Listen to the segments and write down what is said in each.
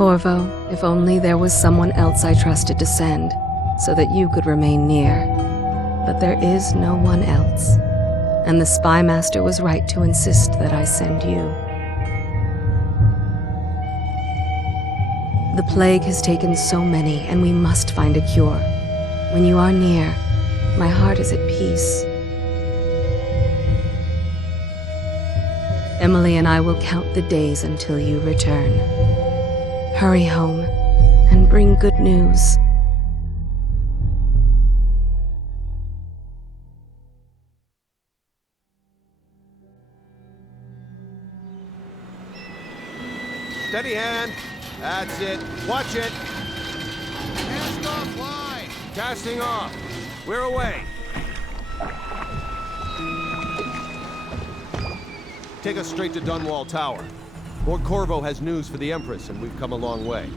Corvo, if only there was someone else I trusted to send, so that you could remain near. But there is no one else, and the Spy Master was right to insist that I send you. The plague has taken so many, and we must find a cure. When you are near, my heart is at peace. Emily and I will count the days until you return. Hurry home, and bring good news. Steady hand. That's it. Watch it. Cast off line. Casting off. We're away. Take us straight to Dunwall Tower. Lord Corvo has news for the Empress, and we've come a long way.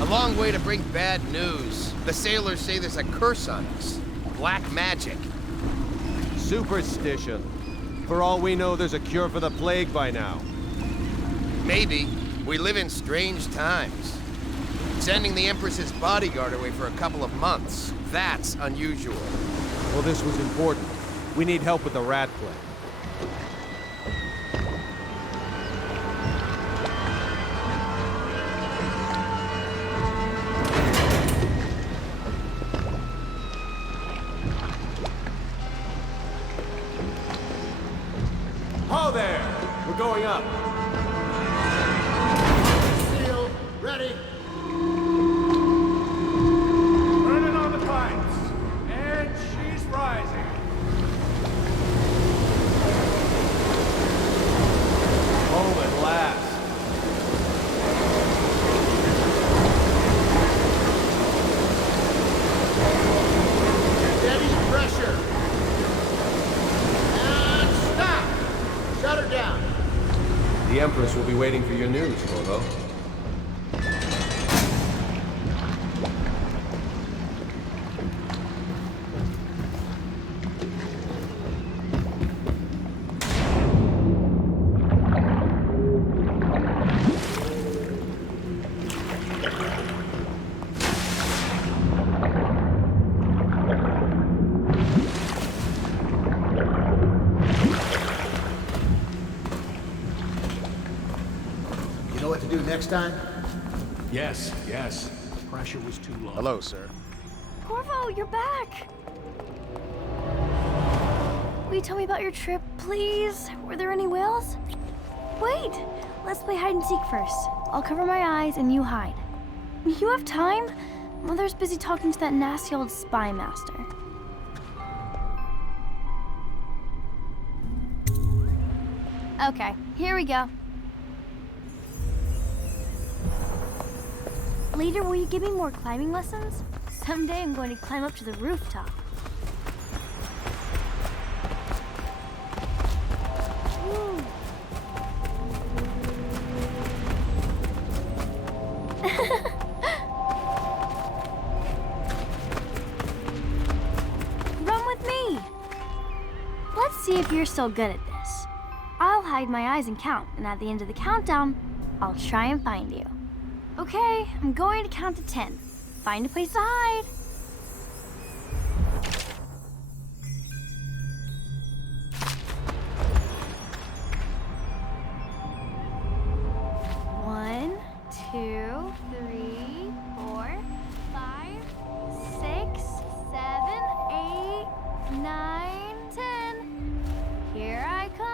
A long way to bring bad news. The sailors say there's a curse on us. Black magic. Superstition. For all we know, there's a cure for the plague by now. Maybe. We live in strange times. Sending the Empress's bodyguard away for a couple of months. That's unusual. Well, this was important. We need help with the rat plague. Ho there! We're going up. Seal, ready. Turning on the pipes. And she's rising. Home at last. Steady pressure. And stop. Shut her down. The Empress will be waiting for your news, Corvo. You know what to do next time? Yes. The pressure was too low. Hello, sir. Corvo, you're back! Will you tell me about your trip, please? Were there any whales? Wait! Let's play hide and seek first. I'll cover my eyes and you hide. You have time? Mother's busy talking to that nasty old spy master. Okay, here we go. Later, will you give me more climbing lessons? Someday I'm going to climb up to the rooftop. Woo. Run with me! Let's see if you're still good at this. I'll hide my eyes and count, and at the end of the countdown, I'll try and find you. Okay, I'm going to count to 10. Find a place to hide. One, 2, 3, 4, 5, 6, 7, 8, 9, 10. Here I come.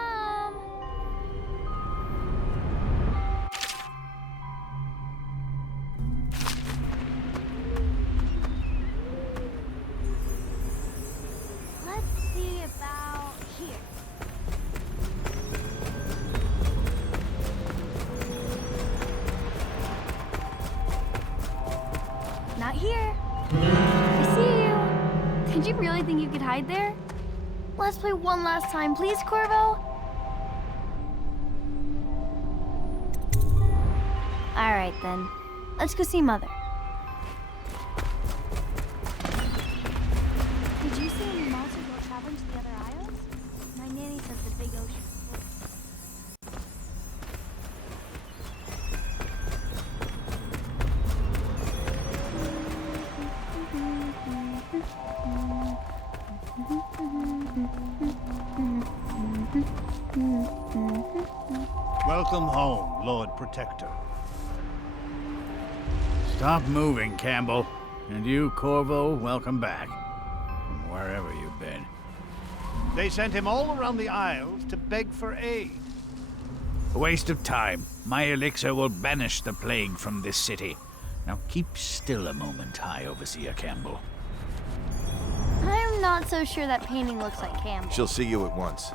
Not here. I see you. Did you really think you could hide there? Let's play one last time, please, Corvo. All right, then. Let's go see Mother. Did you see any monsters while traveling to the other isles? My nanny says the big ocean is full. Welcome home, Lord Protector. Stop moving, Campbell. And you, Corvo, welcome back. From wherever you've been. They sent him all around the Isles to beg for aid. A waste of time. My elixir will banish the plague from this city. Now keep still a moment, High Overseer Campbell. I'm not so sure that painting looks like Campbell. She'll see you at once.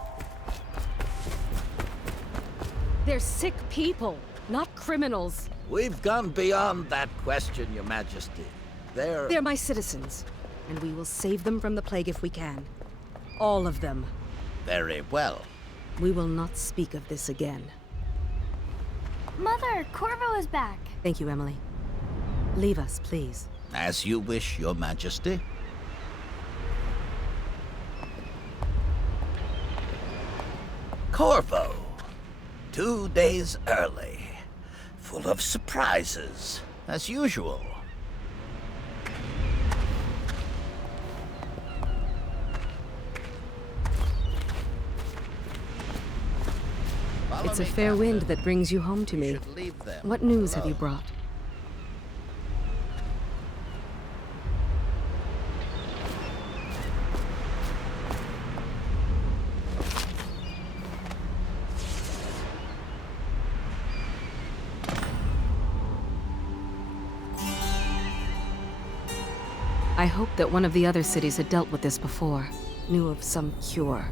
They're sick people, not criminals. We've gone beyond that question, Your Majesty. They're my citizens, and we will save them from the plague if we can. All of them. Very well. We will not speak of this again. Mother, Corvo is back. Thank you, Emily. Leave us, please. As you wish, Your Majesty. Corvo. 2 days early. Full of surprises, as usual. It's a fair wind that brings you home to me. What news have you brought? I hoped that one of the other cities had dealt with this before, knew of some cure.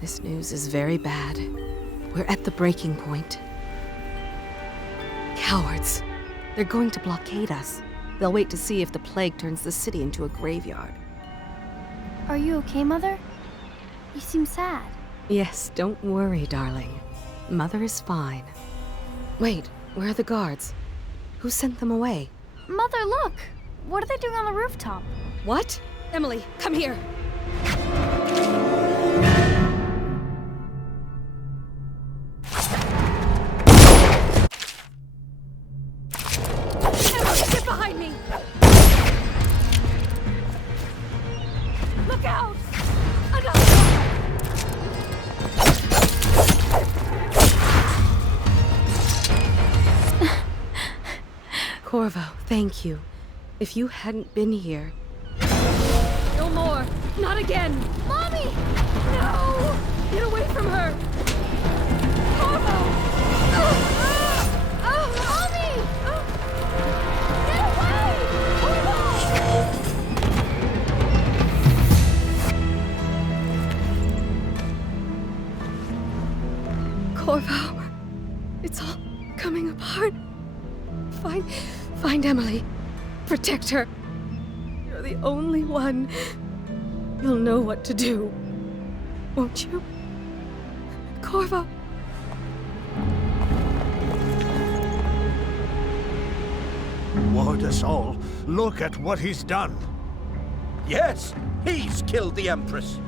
This news is very bad. We're at the breaking point. Cowards. They're going to blockade us. They'll wait to see if the plague turns the city into a graveyard. Are you okay, Mother? You seem sad. Yes, don't worry, darling. Mother is fine. Wait, where are the guards? Who sent them away? Mother, look! What are they doing on the rooftop? What? Emily, come here! Emily, get behind me! Look out! Another! Corvo, thank you. If you hadn't been here... No more! Not again! Mommy! No! Get away from her! Corvo! Mommy! Get away! Corvo, it's all coming apart. Find Emily. Protect her. You're the only one. You'll know what to do. Won't you? Corvo. Ward us all. Look at what he's done. Yes, he's killed the Empress.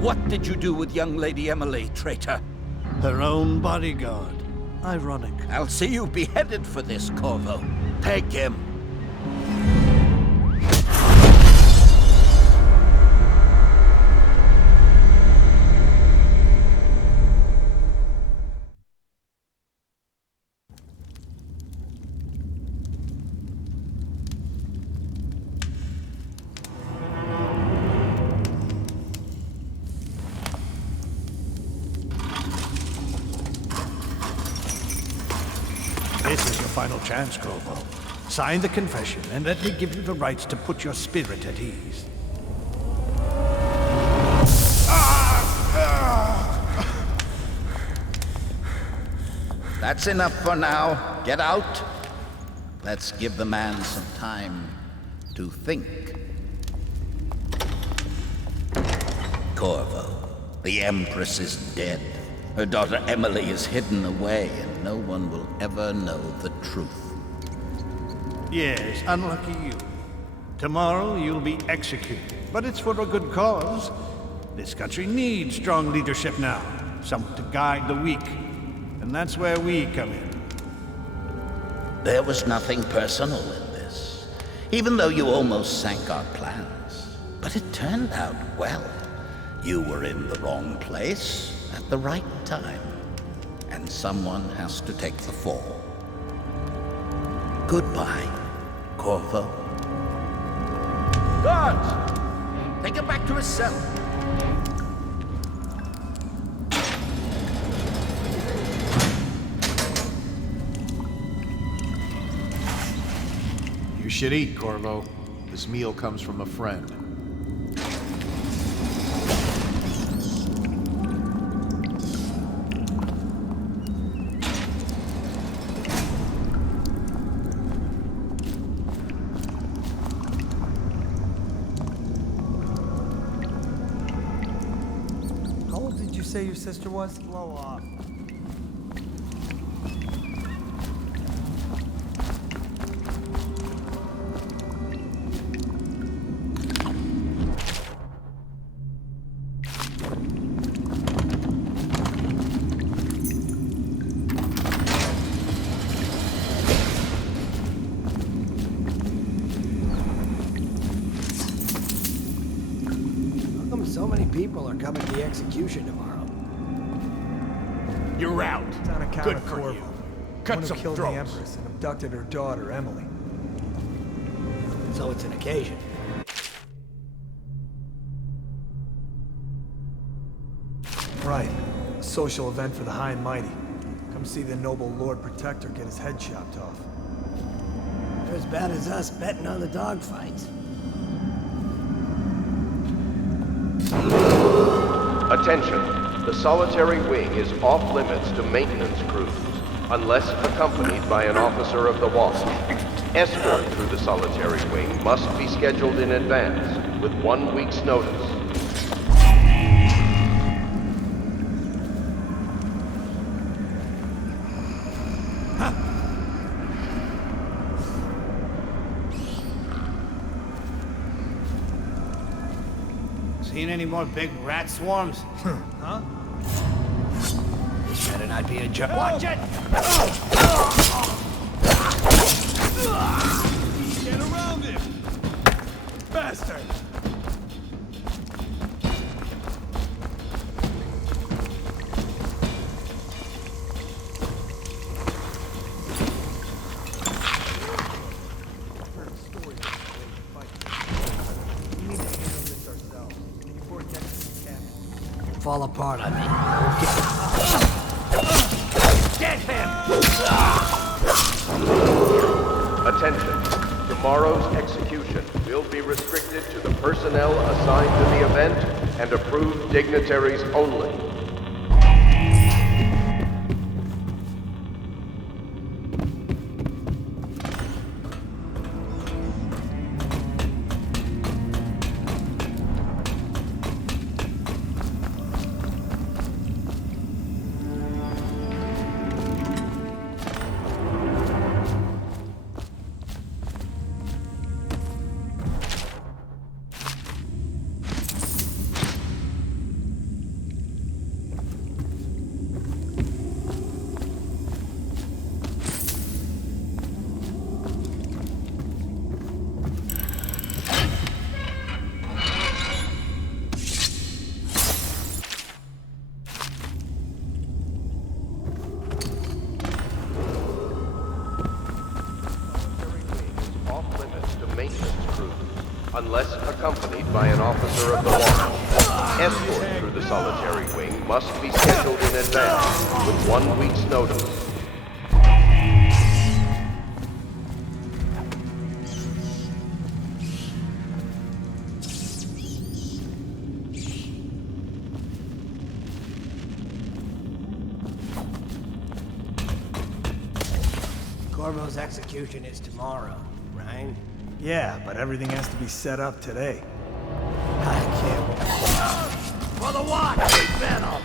What did you do with young Lady Emily, traitor? Her own bodyguard. Ironic. I'll see you beheaded for this, Corvo. Take him. This is your final chance, Corvo. Sign the confession, and let me give you the rights to put your spirit at ease. That's enough for now. Get out. Let's give the man some time to think. Corvo, the Empress is dead. Her daughter Emily is hidden away, and no one will ever know the truth. Yes, unlucky you. Tomorrow you'll be executed, but it's for a good cause. This country needs strong leadership now, someone to guide the weak. And that's where we come in. There was nothing personal in this, even though you almost sank our plans. But it turned out well. You were in the wrong place at the right time, and someone has to take the fall. Goodbye, Corvo. Guards! Take him back to his cell. You should eat, Corvo. This meal comes from a friend. How old did you say your sister was? Blow off. So many people are coming to the execution tomorrow. You're out. It's on account Good of for Corvo. you. The Cut one who some killed throats. the Empress and abducted her daughter, Emily. So it's an occasion. Right. A social event for the high and mighty. Come see the noble Lord Protector get his head chopped off. They're as bad as us betting on the dogfights. Attention, the solitary wing is off limits to maintenance crews, unless accompanied by an officer of the watch. Escort through the solitary wing must be scheduled in advance, with 1 week's notice. Seen any more big rat swarms? Huh? This better not be a joke. Watch it! Get around him! Bastard! Fall apart on me. Get him! Attention, tomorrow's execution will be restricted to the personnel assigned to the event and approved dignitaries only. Unless accompanied by an officer of the law. Escort through the solitary wing must be scheduled in advance, with 1 week's notice. Corvo's execution is tomorrow, right? Yeah, but everything has to be set up today. I can't wait. For the watch, big Venom!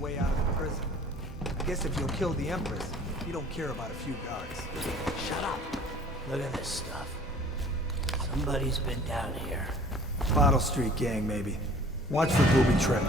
way out of the prison. I guess if you'll kill the Empress, you don't care about a few guards. Shut up. Look at this stuff. Somebody's been down here. Bottle Street gang, maybe. Watch for booby trip.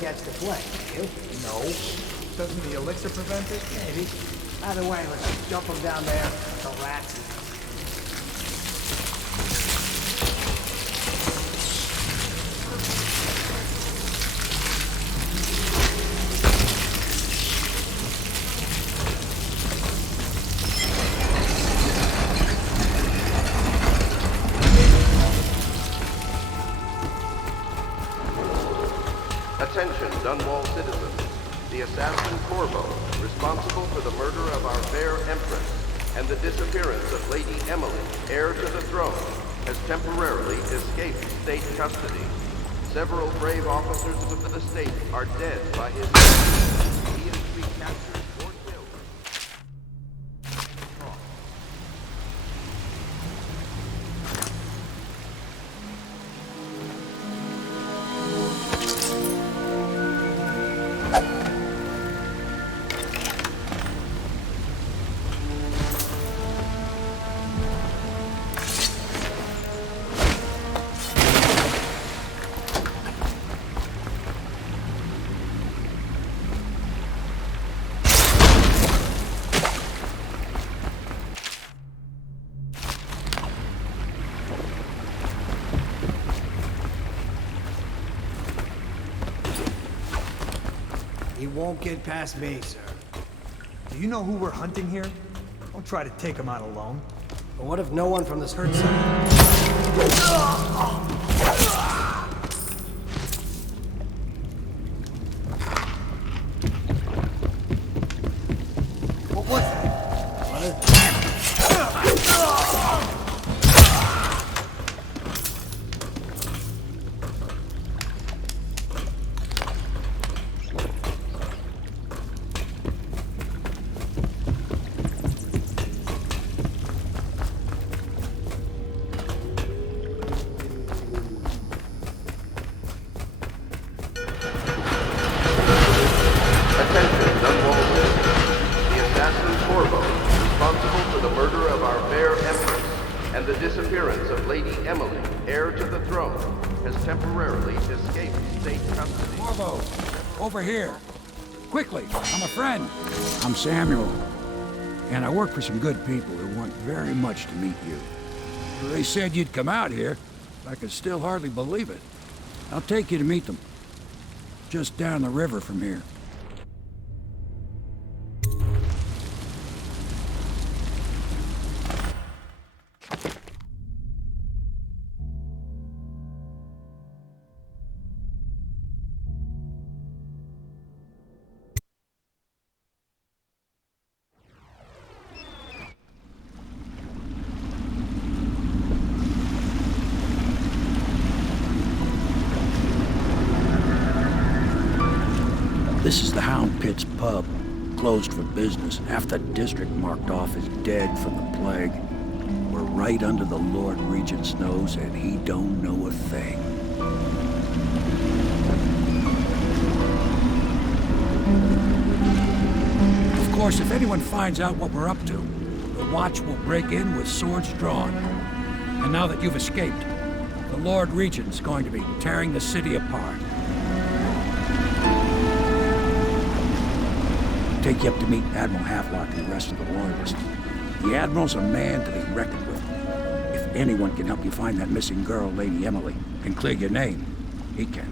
Catch the plague, you? No. Doesn't the elixir prevent it? Maybe. Either way, let's jump them down there. The rats. Attention, Dunwall citizens. The assassin Corvo, responsible for the murder of our fair Empress and the disappearance of Lady Emily, heir to the throne, has temporarily escaped state custody. Several brave officers of the state are dead by his hand. He is to be captured or killed. He won't get past me, sir. Do you know who we're hunting here? Don't try to take him out alone. But what if no one from this hurt side? What was that? and the disappearance of Lady Emily, heir to the throne, has temporarily escaped state custody. Corvo, over here. Quickly, I'm a friend. I'm Samuel, and I work for some good people who want very much to meet you. They said you'd come out here. I can still hardly believe it. I'll take you to meet them. Just down the river from here. This is the Hound Pit's pub, closed for business. Half the district marked off as dead from the plague. We're right under the Lord Regent's nose, and he don't know a thing. Of course, if anyone finds out what we're up to, the Watch will break in with swords drawn. And now that you've escaped, The Lord Regent's going to be tearing the city apart. Take you up to meet Admiral Havelock and the rest of the Loyalists. The Admiral's a man to be reckoned with. If anyone can help you find that missing girl, Lady Emily, and clear your name, he can.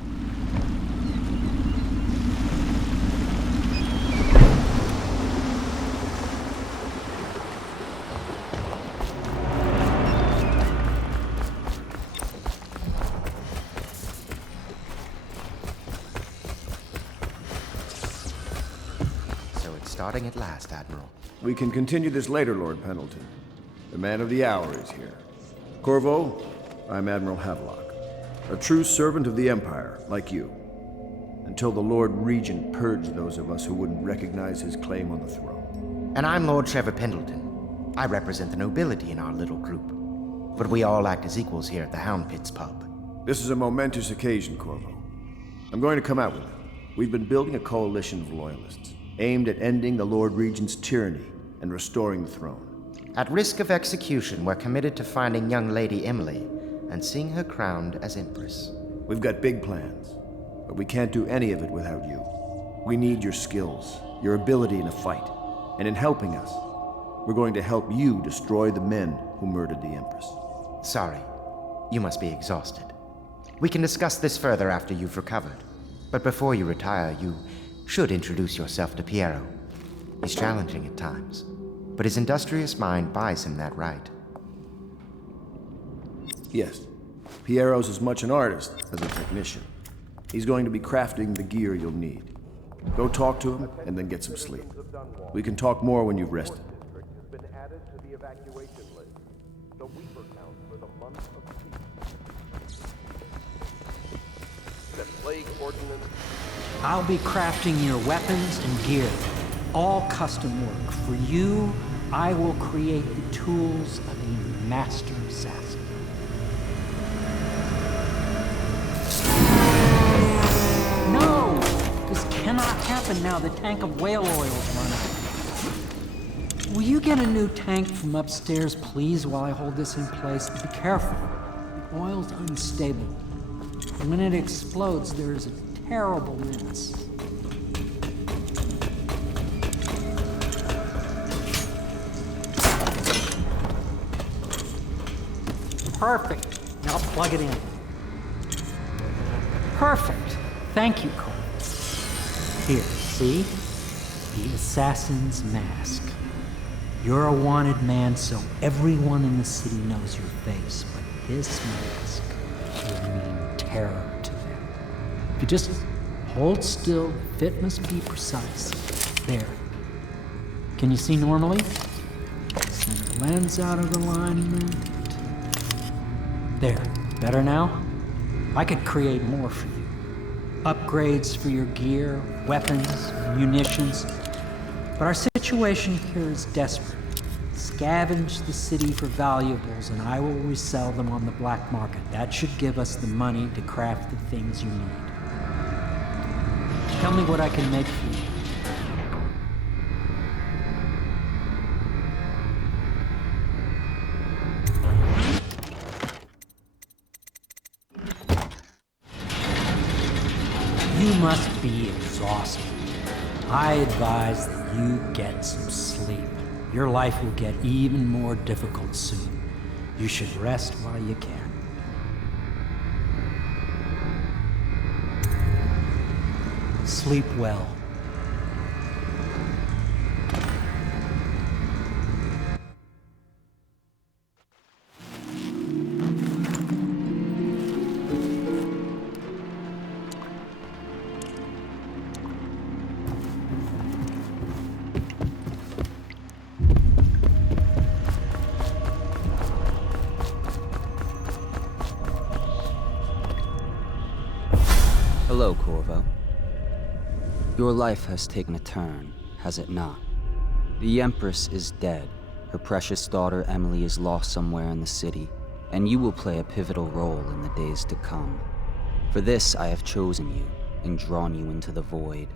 Starting at last, Admiral. We can continue this later, Lord Pendleton. The man of the hour is here. Corvo, I'm Admiral Havelock. A true servant of the Empire, like you. Until the Lord Regent purged those of us who wouldn't recognize his claim on the throne. And I'm Lord Trevor Pendleton. I represent the nobility in our little group. But we all act as equals here at the Hound Pits pub. This is a momentous occasion, Corvo. I'm going to come out with it. We've been building a coalition of Loyalists, aimed at ending the Lord Regent's tyranny and restoring the throne. At risk of execution, we're committed to finding young Lady Emily and seeing her crowned as Empress. We've got big plans, but we can't do any of it without you. We need your skills, your ability in a fight, and in helping us, we're going to help you destroy the men who murdered the Empress. Sorry, you must be exhausted. We can discuss this further after you've recovered. But before you retire, you should introduce yourself to Piero. He's challenging at times, but his industrious mind buys him that right. Yes, Piero's as much an artist as a technician. He's going to be crafting the gear you'll need. Go talk to him, and then get some sleep. We can talk more when you've rested. I'll be crafting your weapons and gear. All custom work. For you, I will create the tools of a master assassin. No! This cannot happen now. The tank of whale oil is run out. Will you get a new tank from upstairs, please, while I hold this in place? Be careful. The oil's unstable. When it explodes, there's a terrible mess. Perfect. Now plug it in. Perfect. Thank you, Cole. Here, see? The assassin's mask. You're a wanted man, so everyone in the city knows your face, but this mask will mean terror to them. If you just hold still, the fit must be precise. There. Can you see normally? Send the lens out of alignment. There. Better now? I could create more for you. Upgrades for your gear, weapons, munitions. But our situation here is desperate. Scavenge the city for valuables and I will resell them on the black market. That should give us the money to craft the things you need. Tell me what I can make for you. You must be exhausted. I advise that you get some sleep. Your life will get even more difficult soon. You should rest while you can. Sleep well. Hello, Corvo. Your life has taken a turn, has it not? The Empress is dead. Her precious daughter Emily is lost somewhere in the city, and you will play a pivotal role in the days to come. For this, I have chosen you and drawn you into the void.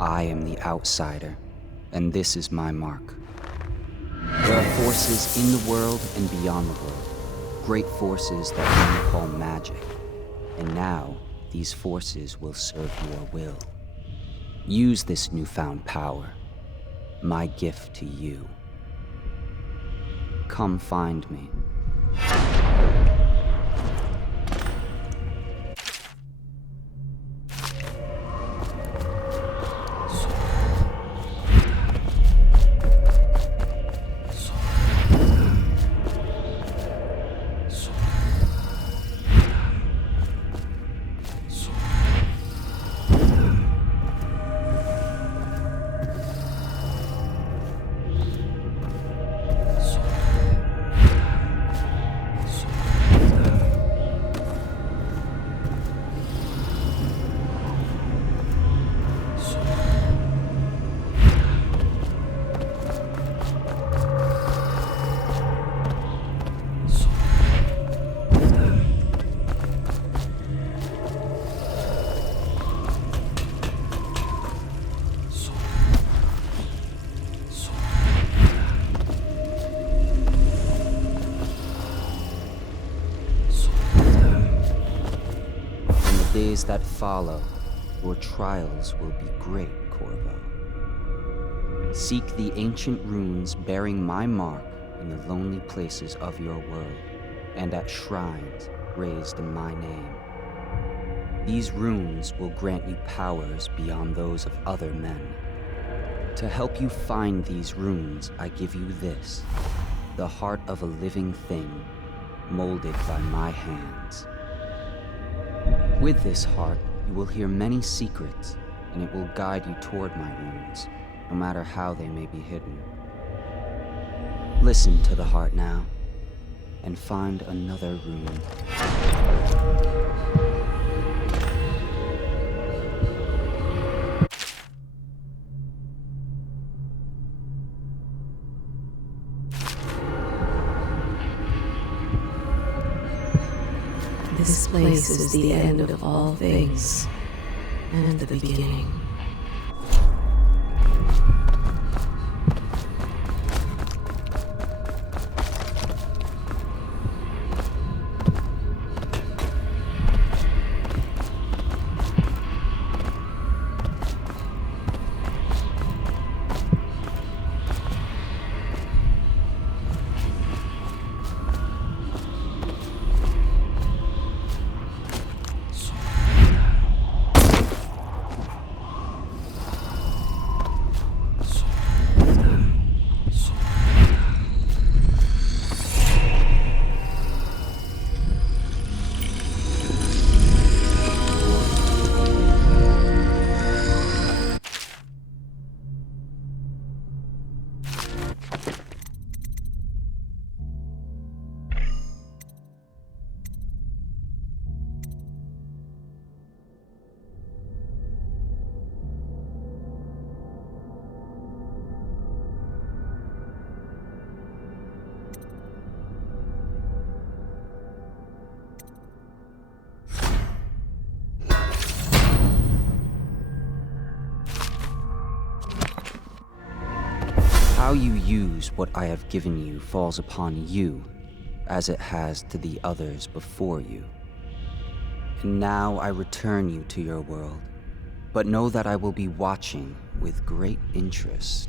I am the outsider, and this is my mark. There are forces in the world and beyond the world, great forces that men call magic. And now, these forces will serve your will. Use this newfound power, my gift to you. Come find me. Days that follow, your trials will be great, Corvo. Seek the ancient runes bearing my mark in the lonely places of your world, and at shrines raised in my name. These runes will grant you powers beyond those of other men. To help you find these runes, I give you this, the heart of a living thing, molded by my hands. With this heart, you will hear many secrets, and it will guide you toward my runes, no matter how they may be hidden. Listen to the heart now, and find another rune. This place is the end of all things, and the beginning. How you use what I have given you falls upon you, as it has to the others before you. And now I return you to your world, but know that I will be watching with great interest.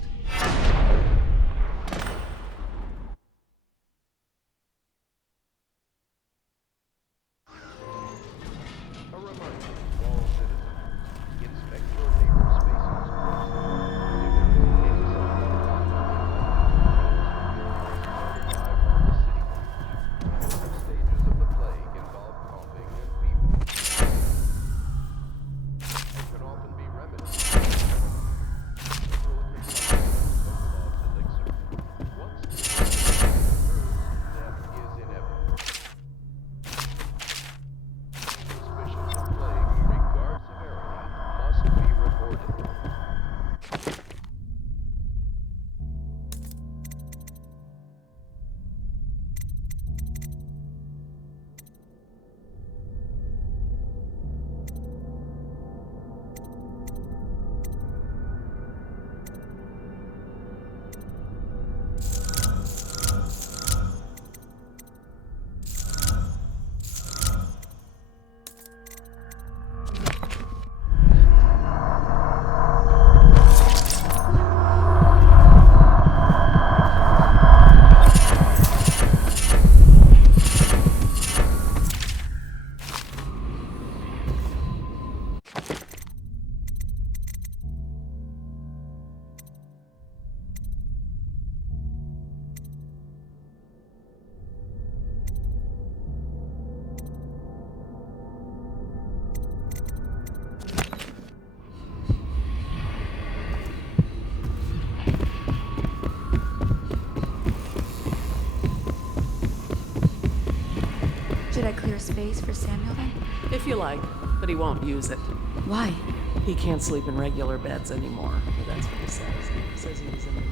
Should I clear space for Samuel then? If you like, but he won't use it. Why? He can't sleep in regular beds anymore. That's what he says. He says he was in the mood.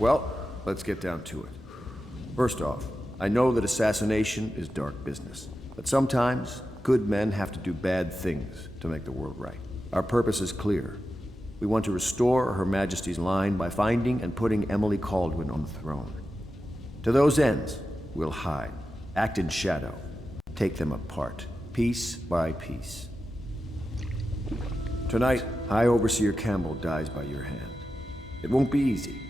Well, let's get down to it. First off, I know that assassination is dark business, but sometimes good men have to do bad things to make the world right. Our purpose is clear. We want to restore Her Majesty's line by finding and putting Emily Kaldwin on the throne. To those ends, we'll hide, act in shadow, take them apart, piece by piece. Tonight, High Overseer Campbell dies by your hand. It won't be easy.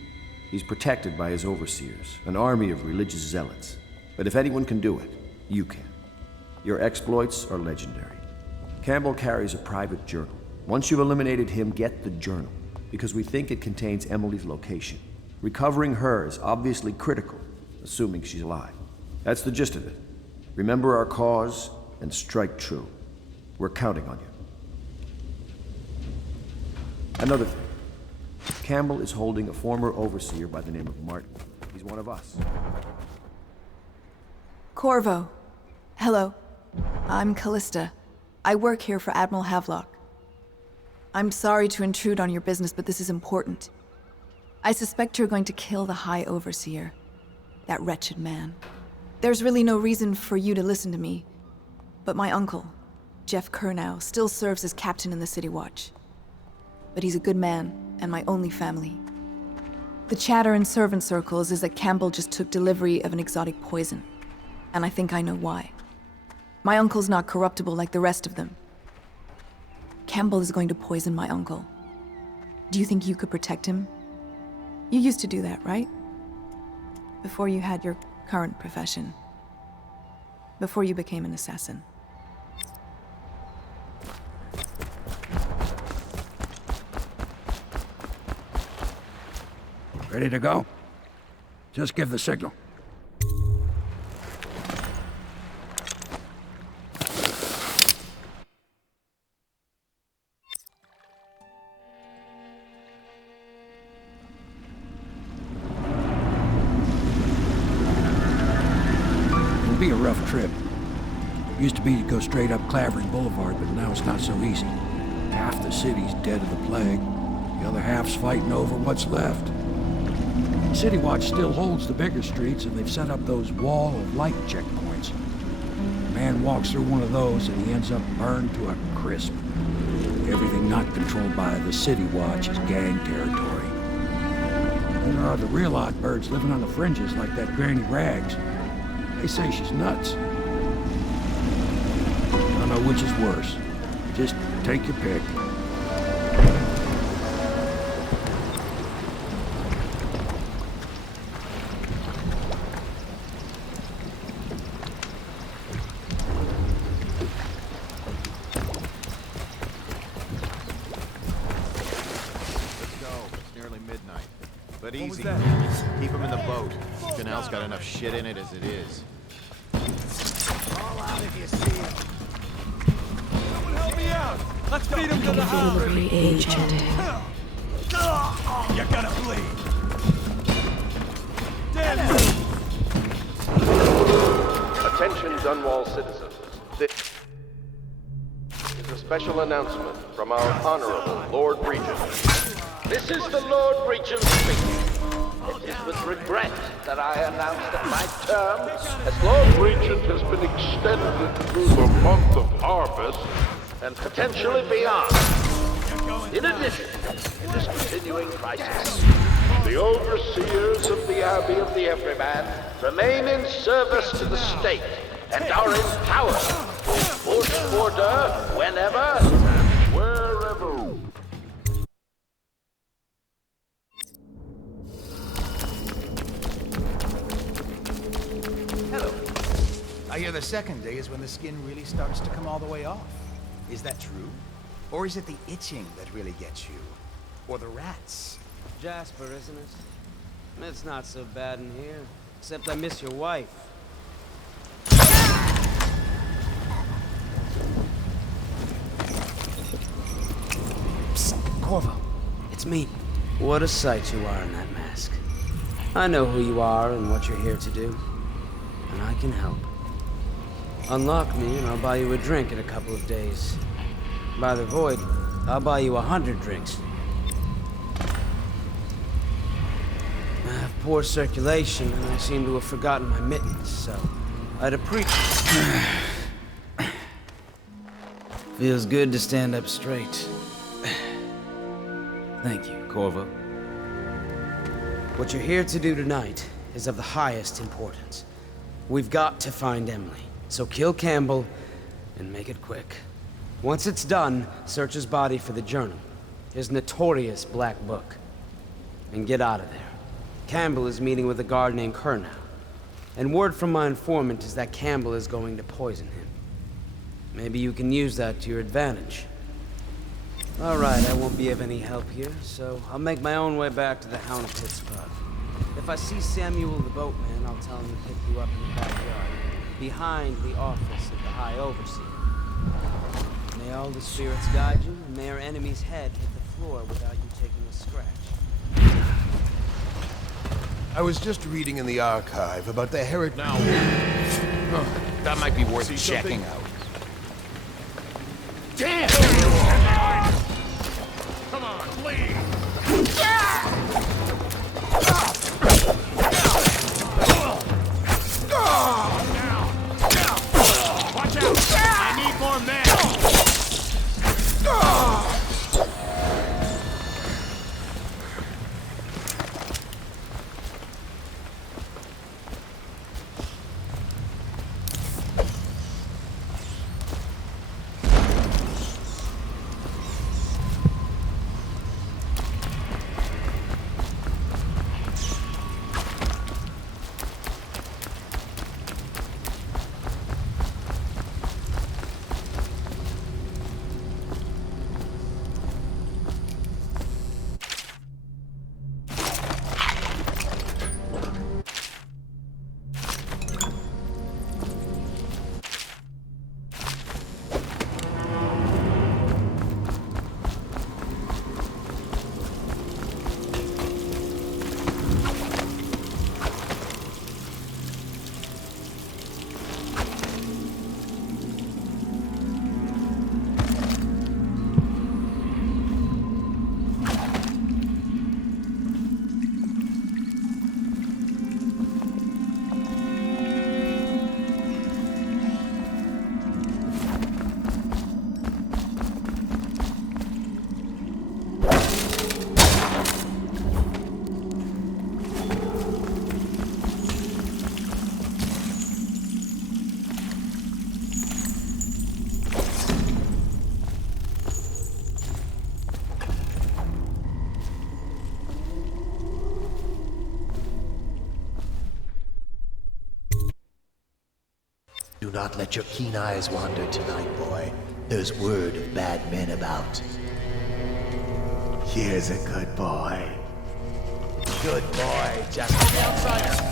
He's protected by his overseers, an army of religious zealots. But if anyone can do it, you can. Your exploits are legendary. Campbell carries a private journal. Once you've eliminated him, get the journal, because we think it contains Emily's location. Recovering her is obviously critical, assuming she's alive. That's the gist of it. Remember our cause and strike true. We're counting on you. Another thing. Campbell is holding a former overseer by the name of Martin. He's one of us. Corvo. Hello. I'm Callista. I work here for Admiral Havelock. I'm sorry to intrude on your business, but this is important. I suspect you're going to kill the High Overseer. That wretched man. There's really no reason for you to listen to me, but my uncle, Jeff Kernow, still serves as captain in the City Watch. But he's a good man, and my only family. The chatter in servant circles is that Campbell just took delivery of an exotic poison, and I think I know why. My uncle's not corruptible like the rest of them. Campbell is going to poison my uncle. Do you think you could protect him? You used to do that, right? Before you had your current profession. Before you became an assassin. Ready to go? Just give the signal. It'll be a rough trip. Used to be to go straight up Clavering Boulevard, but now it's not so easy. Half the city's dead of the plague. The other half's fighting over what's left. City Watch still holds the bigger streets, and they've set up those wall of light checkpoints. A man walks through one of those, and he ends up burned to a crisp. Everything not controlled by the City Watch is gang territory. Then there are the real odd birds living on the fringes, like that Granny Rags. They say she's nuts. I don't know which is worse. Just take your pick. But easy. Keep him in the boat. Canal's got enough shit in it as it is. All out if you see him. Someone help me out! Let's feed him to the Delivery agent. You're gonna bleed. Damn you! Attention Dunwall citizens. This is a special announcement from our Honorable Lord Regent. This is the Lord Regent speaking. It is with regret that I announce that my term as Lord Regent has been extended through the month of harvest and potentially beyond. In addition, in this continuing crisis, the overseers of the Abbey of the Everyman remain in service to the state and are empowered to enforce order whenever and wherever. Hello. I hear the second day is when the skin really starts to come all the way off. Is that true? Or is it the itching that really gets you? Or the rats? Jasper, isn't it? It's not so bad in here. Except I miss your wife. Psst, Corvo. It's me. What a sight you are in that mask. I know who you are and what you're here to do. And I can help. Unlock me and I'll buy you a drink in a couple of days. By the void, I'll buy you 100 drinks. I have poor circulation, and I seem to have forgotten my mittens, so I'd appreciate... Feels good to stand up straight. Thank you, Corvo. What you're here to do tonight is of the highest importance. We've got to find Emily, so kill Campbell and make it quick. Once it's done, search his body for the journal, his notorious black book, and get out of there. Campbell is meeting with a guard named Kernow, and word from my informant is that Campbell is going to poison him. Maybe you can use that to your advantage. All right, I won't be of any help here, so I'll make my own way back to the Hound Pit's pub. If I see Samuel the boatman, I'll tell him to pick you up in the backyard, behind the office of the High Overseer. May all the spirits guide you, and may our enemy's head hit the floor without you taking a scratch. I was just reading in the archive about the Herod now. Oh, that might be worth checking out. Damn! Come on, please! Watch out! I need more men! Do not let your keen eyes wander tonight, boy. There's word of bad men about. Here's a good boy. Good boy, just an outsider.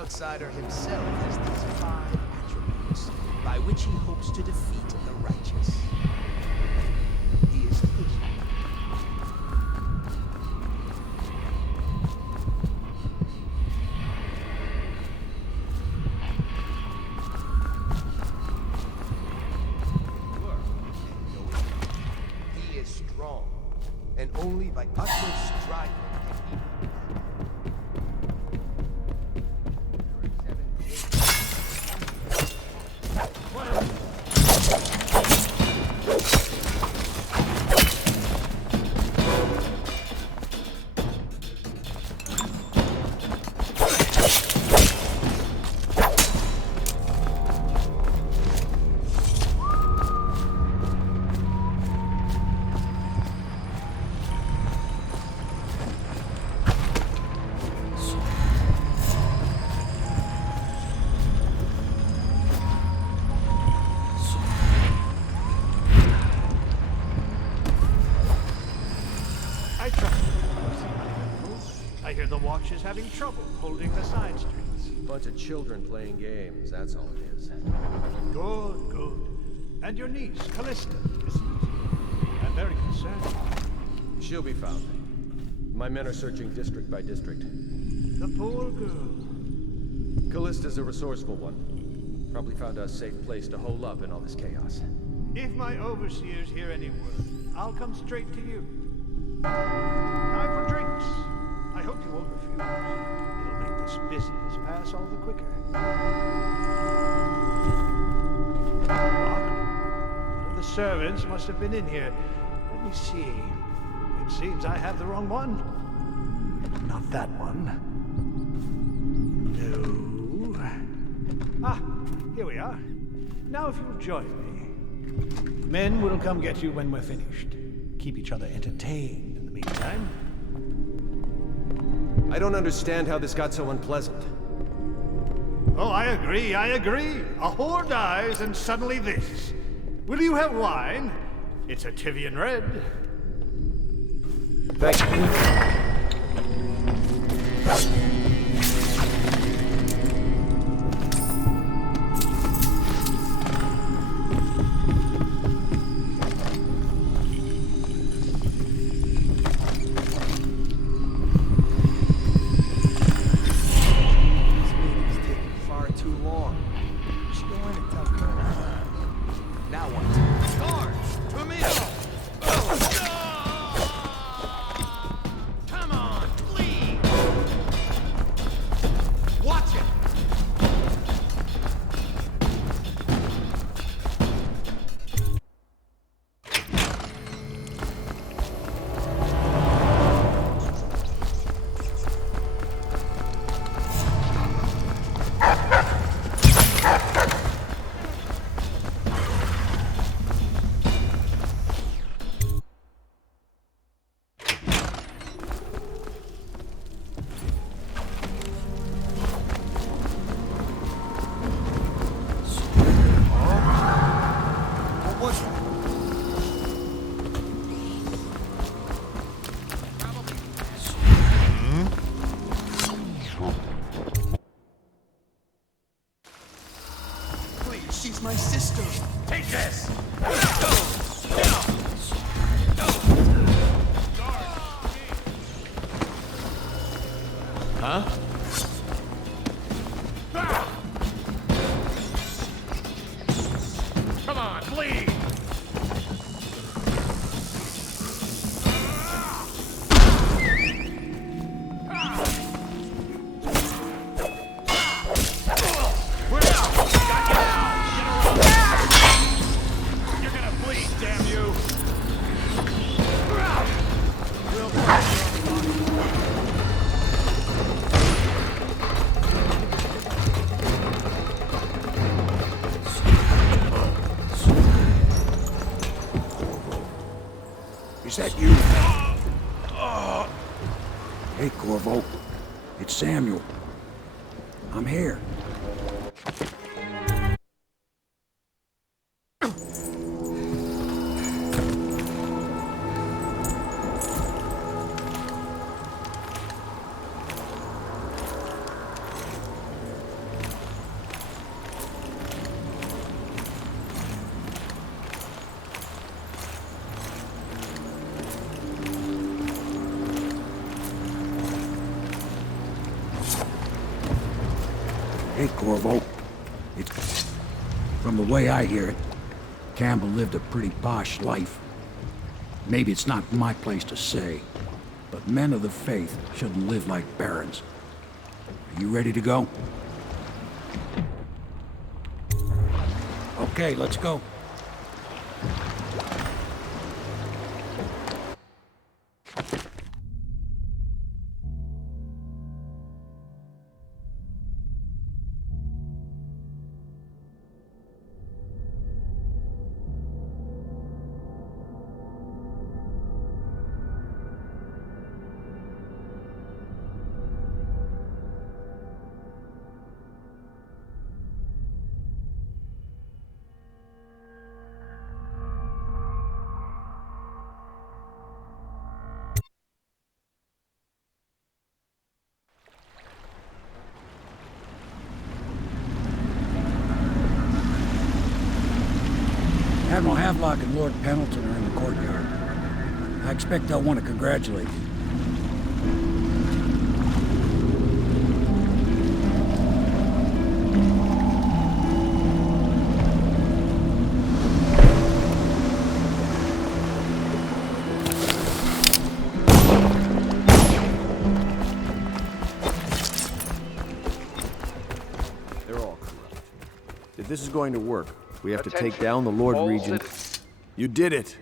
outsider himself has these 5 attributes by which he hopes to defeat the righteous. He is patient. He is strong, and only by utmost striving can he is having trouble holding the side streets. Bunch of children playing games, that's all it is. Good, good. And your niece, Callista, isn't it? I'm very concerned. She'll be found. My men are searching district by district. The poor girl. Callista's a resourceful one. Probably found a safe place to hole up in all this chaos. If my overseers hear any word, I'll come straight to you. Time for drinks. I hope you won't refuse. It'll make this business pass all the quicker. Locked. One of the servants must have been in here. Let me see. It seems I have the wrong one. Not that one. No. Ah, here we are. Now if you'll join me. Men will come get you when we're finished. Keep each other entertained in the meantime. I don't understand how this got so unpleasant. Oh, I agree. A whore dies and suddenly this. Will you have wine? It's a Tivian red. Thank you. She's my sister. Take this! Huh? Come on, bleed! Is that you? Hey, Corvo. It's Samuel. I'm here. it, Corvo. From the way I hear it, Campbell lived a pretty posh life. Maybe it's not my place to say, but men of the faith shouldn't live like barons. Are you ready to go? Okay, let's go. Admiral Havelock and Lord Pendleton are in the courtyard. I expect they'll want to congratulate you. They're all corrupt. If this is going to work, we have to take down the Lord Regent. You did it!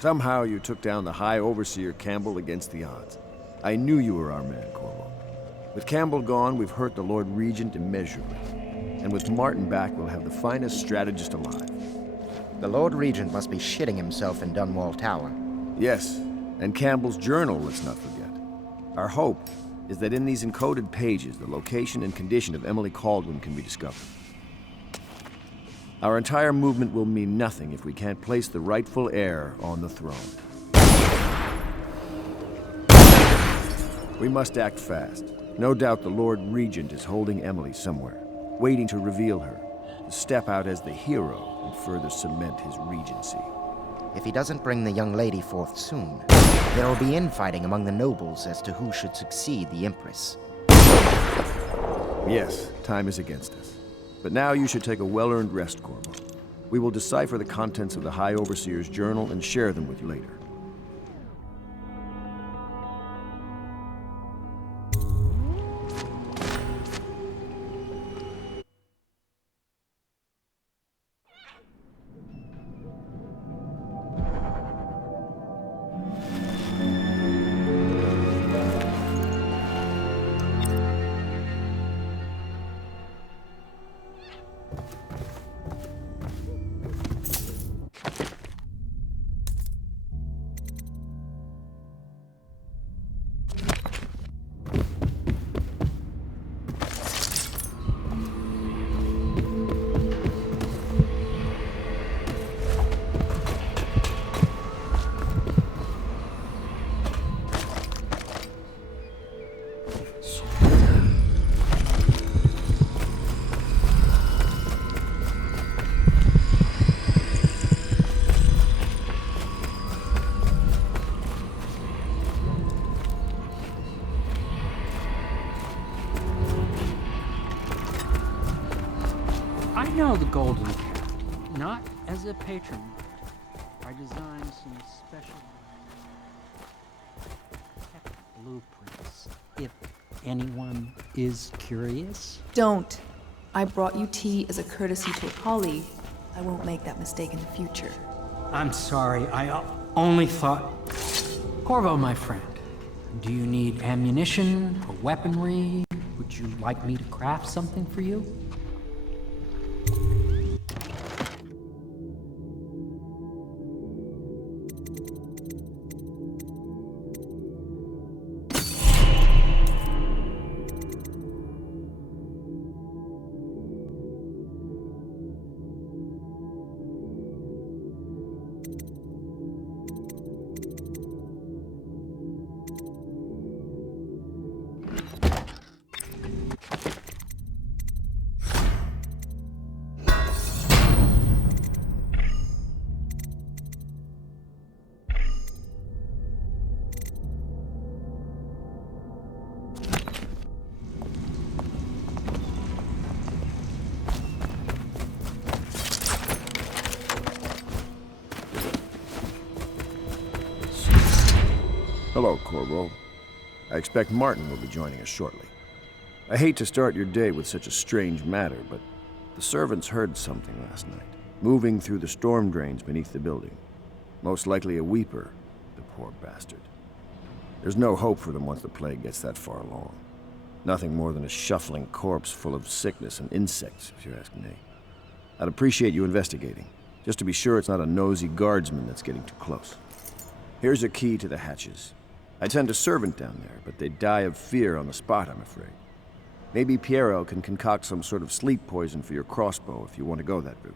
Somehow you took down the High Overseer Campbell against the odds. I knew you were our man, Corvo. With Campbell gone, we've hurt the Lord Regent immeasurably. And with Martin back, we'll have the finest strategist alive. The Lord Regent must be shitting himself in Dunwall Tower. Yes, and Campbell's journal, let's not forget. Our hope is that in these encoded pages, the location and condition of Emily Kaldwin can be discovered. Our entire movement will mean nothing if we can't place the rightful heir on the throne. We must act fast. No doubt the Lord Regent is holding Emily somewhere, waiting to reveal her, to step out as the hero and further cement his regency. If he doesn't bring the young lady forth soon, there will be infighting among the nobles as to who should succeed the Empress. Yes, time is against us. But now you should take a well-earned rest, Corvo. We will decipher the contents of the High Overseer's journal and share them with you later. I know the Golden Cat, not as a patron. I designed some special blueprints, if anyone is curious. Don't. I brought you tea as a courtesy to a colleague. I won't make that mistake in the future. I'm sorry, I only thought... Corvo, my friend, do you need ammunition or weaponry? Would you like me to craft something for you? Hello, Corvo. I expect Martin will be joining us shortly. I hate to start your day with such a strange matter, but the servants heard something last night, moving through the storm drains beneath the building. Most likely a weeper, the poor bastard. There's no hope for them once the plague gets that far along. Nothing more than a shuffling corpse full of sickness and insects, if you ask me. I'd appreciate you investigating, just to be sure it's not a nosy guardsman that's getting too close. Here's a key to the hatches. I'd send a servant down there, but they'd die of fear on the spot, I'm afraid. Maybe Piero can concoct some sort of sleep poison for your crossbow if you want to go that route.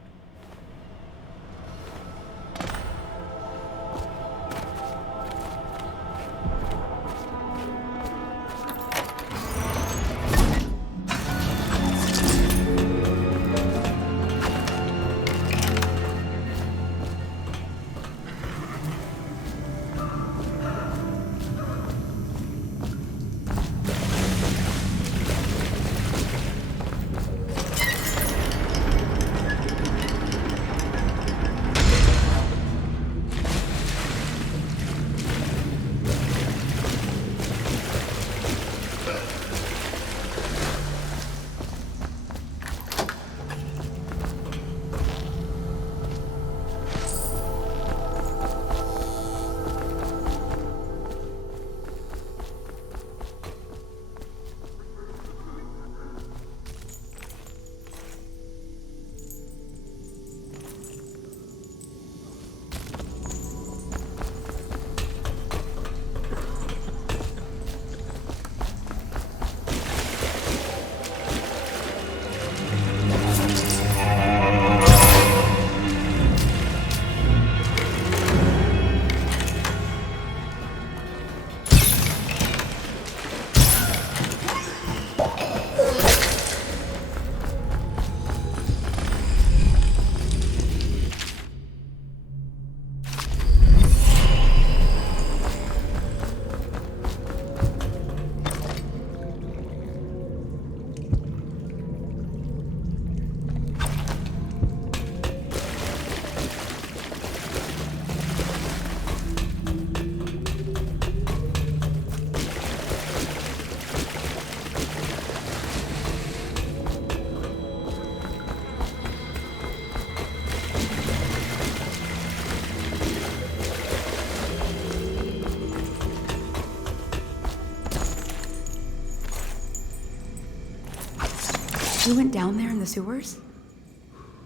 You went down there in the sewers?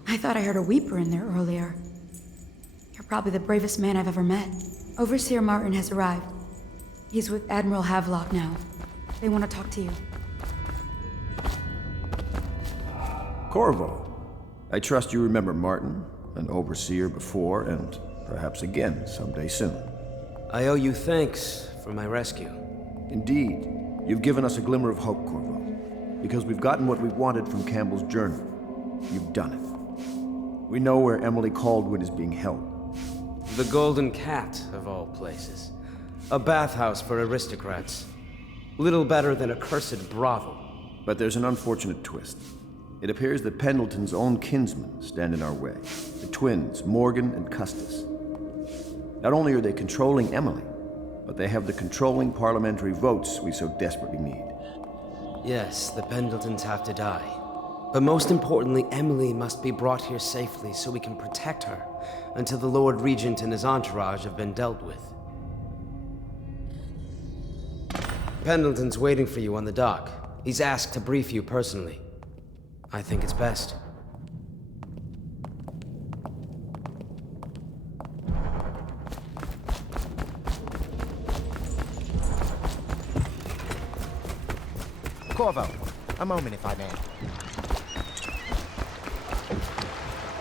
I thought I heard a weeper in there earlier. You're probably the bravest man I've ever met. Overseer Martin has arrived. He's with Admiral Havelock now. They want to talk to you. Corvo, I trust you remember Martin, an overseer before, and perhaps again someday soon. I owe you thanks for my rescue. Indeed. You've given us a glimmer of hope, Corvo. Because we've gotten what we wanted from Campbell's journal. You've done it. We know where Emily Caldwin is being held. The Golden Cat, of all places. A bathhouse for aristocrats. Little better than a cursed brothel. But there's an unfortunate twist. It appears that Pendleton's own kinsmen stand in our way. The twins, Morgan and Custis. Not only are they controlling Emily, but they have the controlling parliamentary votes we so desperately need. Yes, the Pendletons have to die. But most importantly, Emily must be brought here safely so we can protect her until the Lord Regent and his entourage have been dealt with. Pendleton's waiting for you on the dock. He's asked to brief you personally. I think it's best. Corvo, a moment if I may.